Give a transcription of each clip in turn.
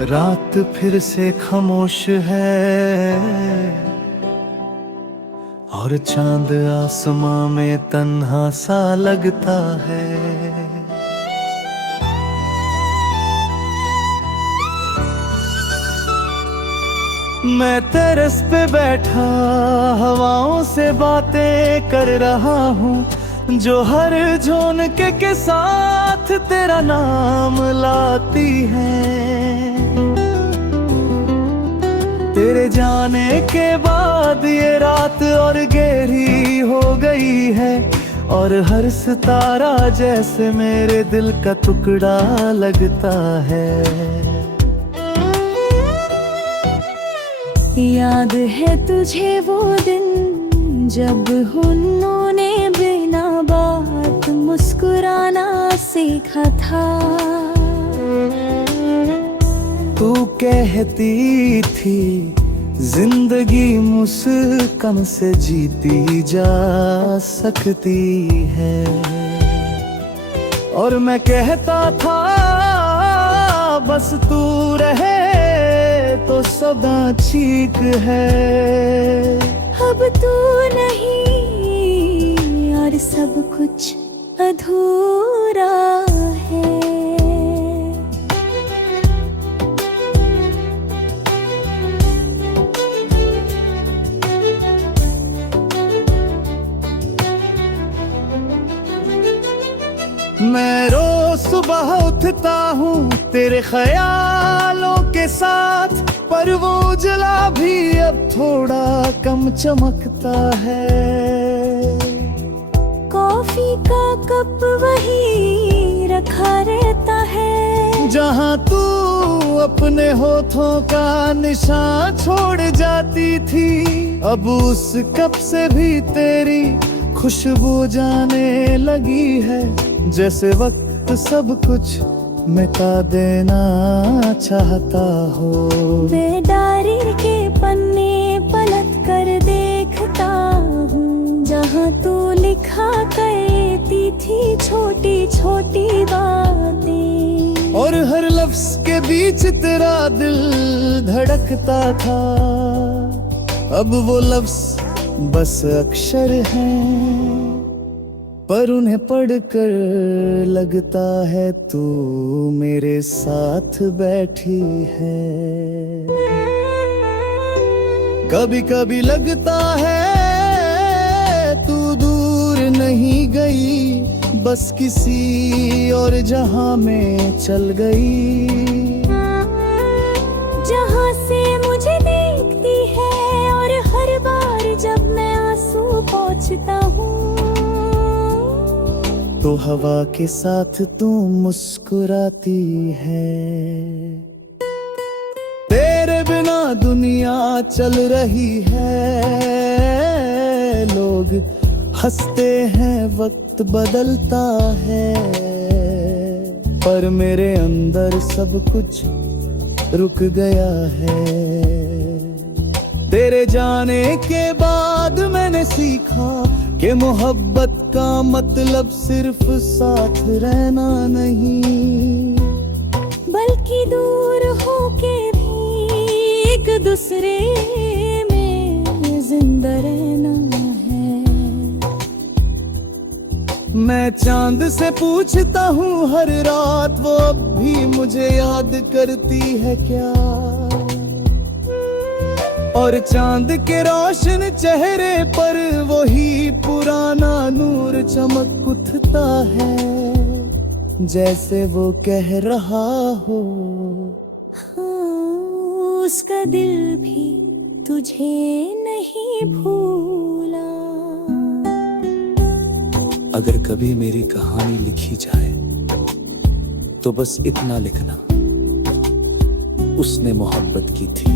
रात फिर से खामोश है और चांद आसमां में तन्हा सा लगता है। मैं टेरेस पे बैठा हवाओं से बातें कर रहा हूँ, जो हर झोंके के साथ तेरा नाम लाती है। तेरे जाने के बाद ये रात और गहरी हो गई है, और हर सितारा जैसे मेरे दिल का टुकड़ा लगता है। याद है तुझे वो दिन जब उन्होंने बिना बात मुस्कुराना सीखा था। तू कहती थी जिंदगी मुस्कान से जीती जा सकती है, और मैं कहता था बस तू रहे तो सदा ठीक है। अब तू नहीं और सब कुछ अधूरा है। मैं रोज सुबह उठता हूँ तेरे ख्यालों के साथ, पर वो उजला भी अब थोड़ा कम चमकता है। कॉफी का कप वही रखा रहता है, जहाँ तू अपने होठों का निशान छोड़ जाती थी। अब उस कप से भी तेरी खुशबू जाने लगी है, जैसे वक्त सब कुछ मिटा देना चाहता हो। मैं डायरी के पन्ने पलट कर देखता हूँ, जहाँ तू लिखा करती थी छोटी छोटी बातें, और हर लफ्ज के बीच तेरा दिल धड़कता था। अब वो लफ्ज बस अक्षर हैं, पर उन्हें पढ़कर लगता है तू मेरे साथ बैठी है। कभी कभी लगता है तू दूर नहीं गई, बस किसी और जहां में चल गई। जहां से मुझे देखती है और हर बार जब मैं आंसू पोंछता हूँ, तो हवा के साथ तू मुस्कुराती है। तेरे बिना दुनिया चल रही है, लोग हंसते हैं वक्त बदलता है, पर मेरे अंदर सब कुछ रुक गया है। तेरे जाने के बाद मैंने सीखा कि मोहब्बत का मतलब सिर्फ साथ रहना नहीं, बल्कि दूर होके भी एक दूसरे में जिंदा रहना है। मैं चांद से पूछता हूँ हर रात, वो अब भी मुझे याद करती है क्या? और चांद के रोशन चेहरे पर वही पुराना नूर चमक उठता है, जैसे वो कह रहा हो हाँ, उसका दिल भी तुझे नहीं भूला। अगर कभी मेरी कहानी लिखी जाए तो बस इतना लिखना, उसने मोहब्बत की थी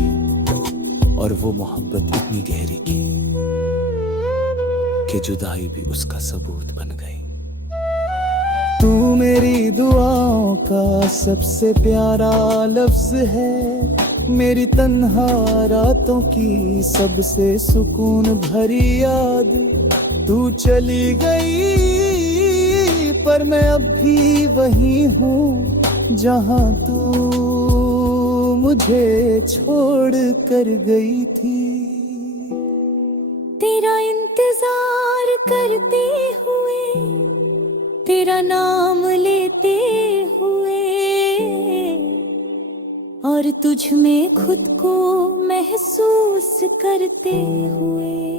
और वो मोहब्बत इतनी गहरी की कि जुदाई भी उसका सबूत बन गई। तू मेरी दुआओं का सबसे प्यारा लफ्ज है, मेरी तन्हा रातों की सबसे सुकून भरी याद। तू चली गई पर मैं अब भी वही हूँ जहाँ तू मुझे छोड़ कर गई थी। तेरा इंतजार करते हुए, तेरा नाम लेते हुए, और तुझ में खुद को महसूस करते हुए।